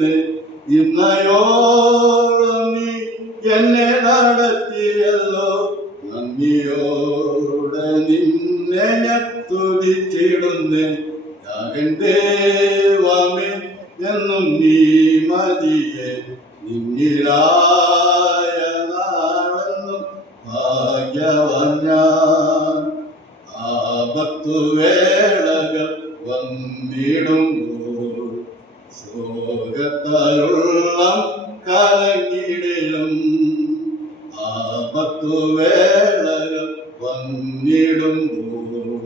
സ്തുതിച്ചിടുന്നു ഇന്നയോളം നീ എന്നെ നടത്തിയല്ലോ. നന്ദിയോടെ നിന്നെ ഞാൻ സ്തുതിച്ചിടുന്നു. യാഗൻ എന്നും നീ മതിയെ. നിന്നിലായ നാടെന്നും ഭാഗ്യവാൻ ആപത്തുവേളകൾ വന്നിടുമ്പോൾ വേളകൾ ശോകത്തരുള്ളം കലങ്ങിടിലും ആപത്തു വേളകൾ വന്നിടുമ്പോൾ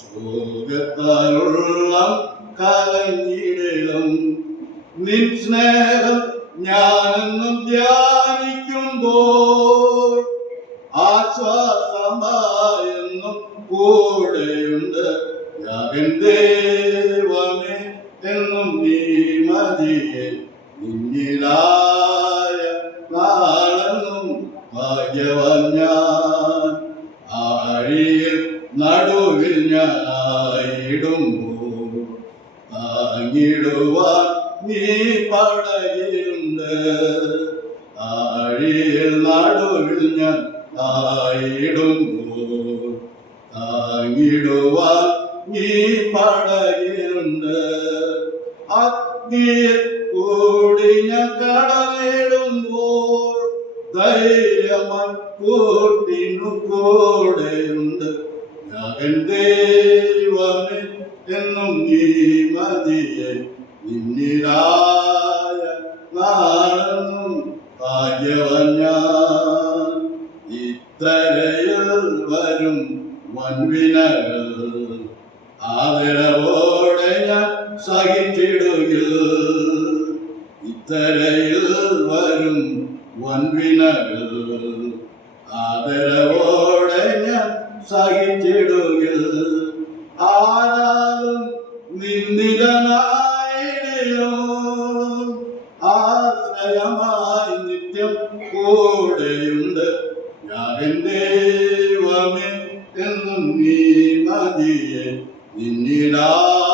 ശോകത്തരുള്ളം കലങ്ങിടിലും നിൻ സ്നേഹം ഞാനെന്നും ധ്യാനിക്കുമ്പോൾ ആശ്വാസമായെന്നും കൂടെയുണ്ട് യാഗൻ മതിയെ നിന്നിലായ നാളെന്നും ഭാഗ്യവാൻ ഞാൻ. ആഴിയിൽ നടുവിൽ ഞാനായിടുമ്പോൾ താങ്ങിടുവാൻ നീ പടകിലുണ്ട് അഗ്നിയിൽ കൂടി ഞാൻ കടലിടുമ്പോൾ ധൈര്യമായി കൂട്ടിനു കൂടെയുണ്ട്. ദൈവമേ എന്നും നീ മതിയെ നിന്നിലായ നാളെന്നും ഭാഗ്യവൻ ഇത്തരയിൽ വരും വൻവിനകൾ. ആദരവോടെ ഇത്തരയിൽ വരും വൻവിനകൾ ആദരവോടെ ഞാൻ സഹിച്ചിടുകിൽ. ആരാലും നിന്ദിതനായിടിലും ആശ്രയമായി നിത്യം കൂടെയുണ്ട്. ഞാൻ ദൈവമേ എന്നും നീ മതിയെ. നിന്നിലായ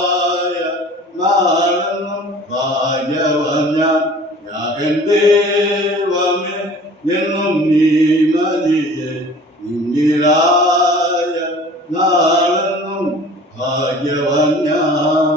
ഞാൻ ദൈവമേ എന്നും നീ മതിയെ നിന്നിലായ നാളെന്നും ഭാഗ്യവൻ ഞാൻ